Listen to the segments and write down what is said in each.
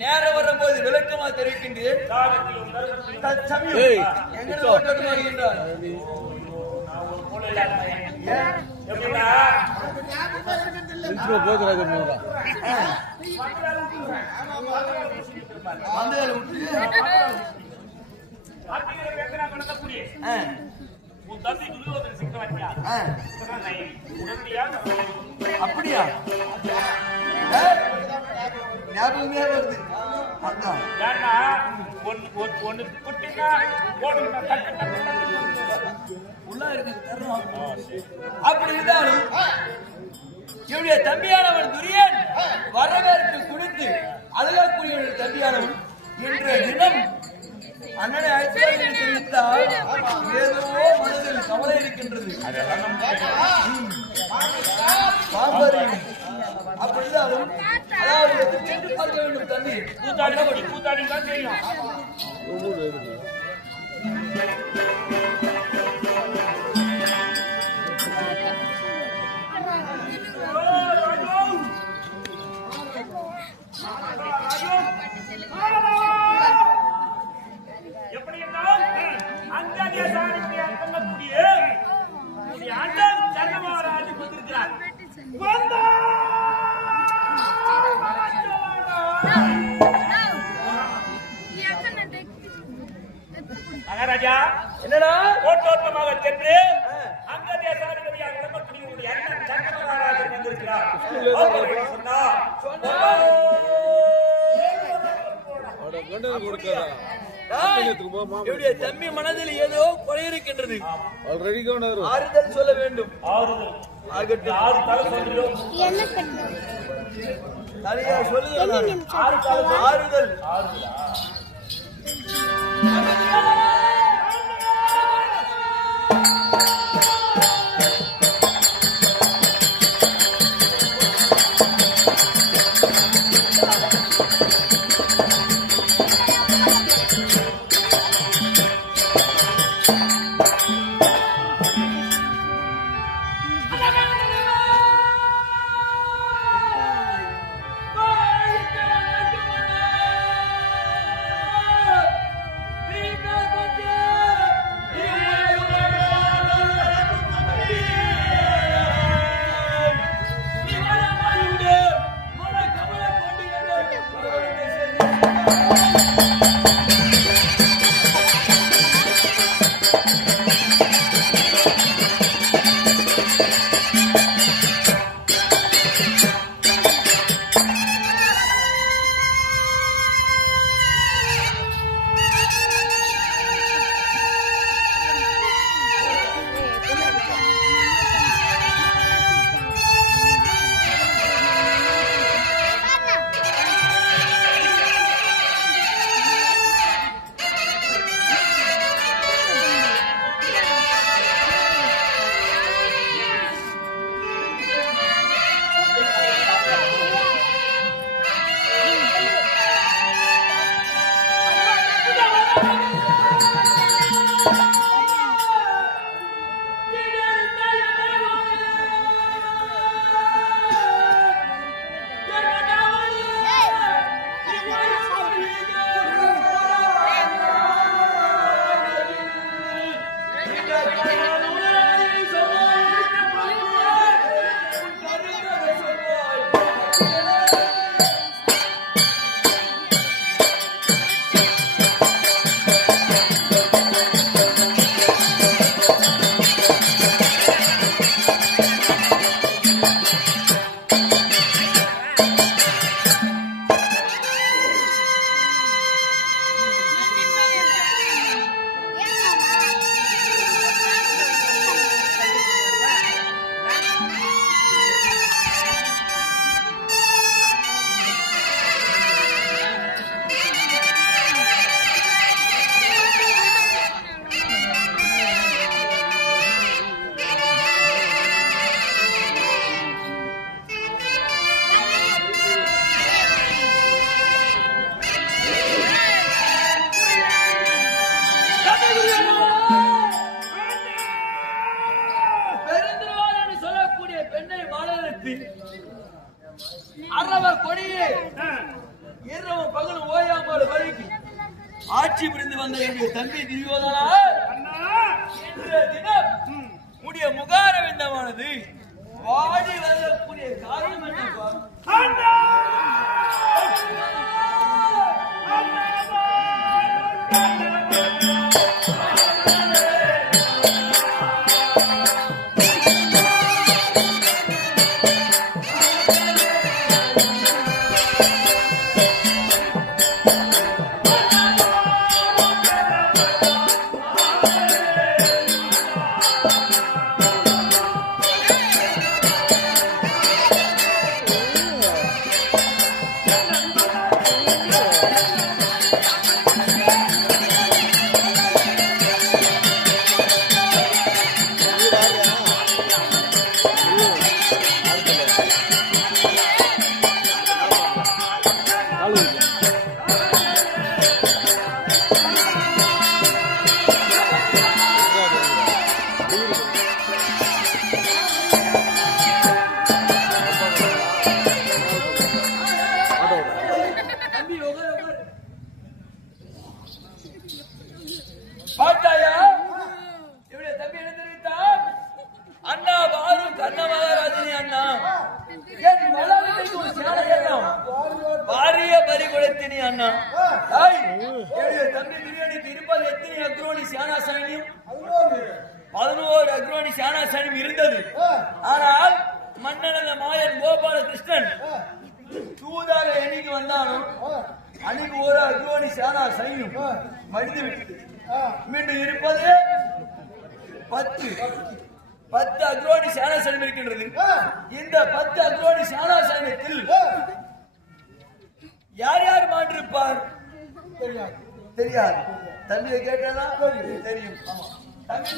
நேரம் வரும்போது விளக்கமா தெரிவிக்கின்றேன். அப்படியா? ஞாபகமே வருது. அப்படி இருந்தாலும் என்னுடைய தம்பியானவன் துரியன் வரவேற்பு கொடுத்து அழகக்கூடிய தம்பியானவன் இன்றைய தினம் அண்ணனை அழைத்து தெரிவித்தால் ஏதோ மனதில் கவலை இருக்கின்றது. அப்படிதான் அதாவது சென்று பார்க்க வேண்டும். தண்ணி கூத்தாடி தான் தெரியும். எப்படி என்றால் அந்த தேசானிக்கு அங்கக்கூடிய ஆண்டாள் சர்மமகாராஜ் வந்திருக்கிறார். மகாராஜா என்னடா ஓட்டோட்டமாக சென்று அந்த தேசானிக்கு அங்கக்கூடிய அண்ணன் சர்மமகாராஜ் வந்திருக்கிறார். தம்பி மனதில் ஏதோ குறை இருக்கின்றது. ஆறுதல் சொல்ல வேண்டும். ஆறுதல் என்று இரவும் பகலும் ஓயாமல் வழிக்கு ஆட்சி புரிந்து வந்த என்னுடைய தம்பி துரியோதனா இன்றைய தினம் உடைய முகாரவிந்தமானது வாடி வரக்கூடிய காரணம் என்னப்பா? பார்த்தாயா இவருடைய தம்பி என்ன தெரிவித்தார்? அண்ணா வாரும் கண்ண மகாராஜனே அண்ணா என் மலர்வைக்கு ஒரு சேலை எல்லாம் வாரிய பறிகொடுத்தினி அண்ணா. என்னுடைய தம்பி பிரியாணிக்கு இருப்பது எத்தனை அக்ரோனி சேனா சைனியம்? 11 அக்ரோனி சேனா சைனியம் இருந்தது. ஆனால் மன்னனல்ல மாயன் கோபாலகிருஷ்ணன் தூதாக என்னைக்கு வந்தாலும் அன்னைக்கு ஒரு அக்ரோனி சேனா சைனியம் மடிந்து விட்டது. மீண்டும் இருப்பது 10 அக்ரோனி சேனா சைனியம் இருக்கின்றது. இந்த 10 அக்ரோனி சேனா சைனியத்தில் யார் யார் மாற்றிருப்பார்? தெரியாது. தம்பியை கேட்டா தெரியும். தம்பி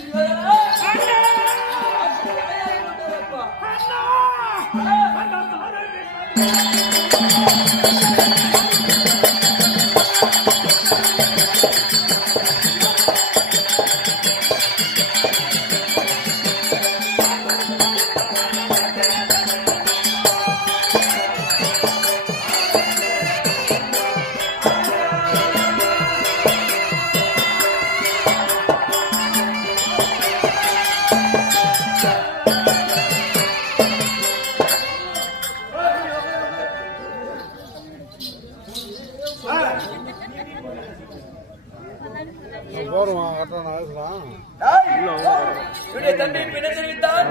தம்பி என்ன தெரிவித்தார்?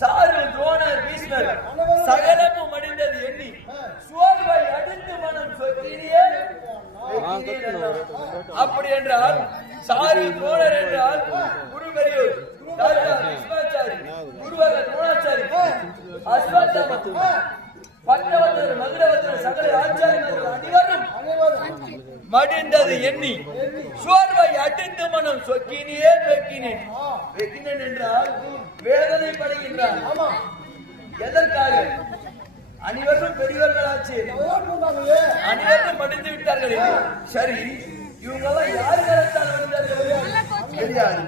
சாரு துரோணர் பீஷ்மர் சகலமும் அடைந்தது எண்ணி சோர்வை அடுத்து மனம் சொத்தினியே. அப்படி என்றால் சாரு துரோணர் என்றால் குரு பெரியோர் குருவக துரோணாச்சாரி அஸ்வத்தாம பட்டவத்தர் மதுரவத்தர் சகல ஆச்சாரியர்கள் அனைவரும் மடிந்தது எண்ணி சோர்வை அடித்து மனம் சொக்கினியே வெக்கினேன் என்றால் வேதனை படுகின்றார். எதற்காக? அனைவரும் பெரியவர்களாச்சு, அனைவரும் மடிந்து விட்டார்கள். சரி, இவங்கெல்லாம் யாரு கருத்தால் வந்தார்கள் தெரியாது.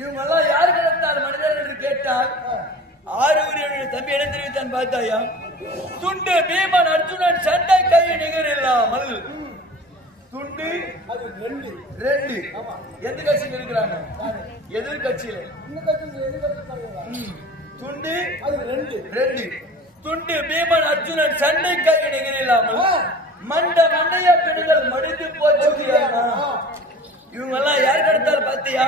இவங்கெல்லாம் யாரு கிடைத்தார் மனிதர் என்று கேட்டால் ஆறுவரியுடைய தம்பி என்ன தெரிவித்தான் பார்த்தாயா? துண்டு பீமன் அர்ஜுனன் சண்டை கை நிகர் இல்லாமல் துண்டு அது 2 எந்த கட்சியில் இருக்கிறாங்க? எதிர்கட்சியில துண்டு அது 2 துண்டு பீமன் அர்ஜுனன் சண்டை கை நிகர் இல்லாமல் மண்டைய பெண்கள் மடிந்து போச்சு. இவங்க எல்லாம் யார் கிடைத்தார் பாத்தியா?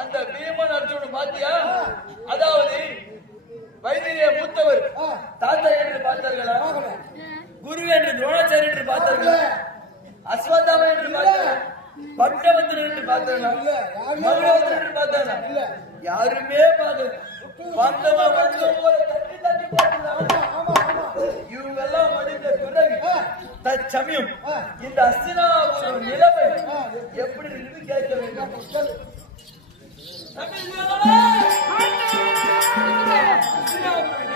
அந்த பீமன் அர்ஜுனன் பாத்தியா? அதாவது வைத்திரிய மூத்தவர் தாத்தா என்று பார்த்தார்கள். பார்த்தார்களா? குரு என்று துரோணாச்சாரி என்று பார்த்தார்களா? அஸ்வத்தாம என்று பார்த்தார்களா? பட்டவந்தன் என்று பார்த்தார்களா? மங்களவந்தன் என்று பார்த்தார்களா? யாருமே பார்க்கல. வந்தவன் போல தட்டி தட்டி பார்த்தாங்க. இவங்கெல்லாம் மடிந்த பிறகு தற்சமயம் இந்த அஸ்தினாபுரம் நிலைமை எப்படி இருந்து கேட்க வேண்டும்? அஸ்தினாபுரம்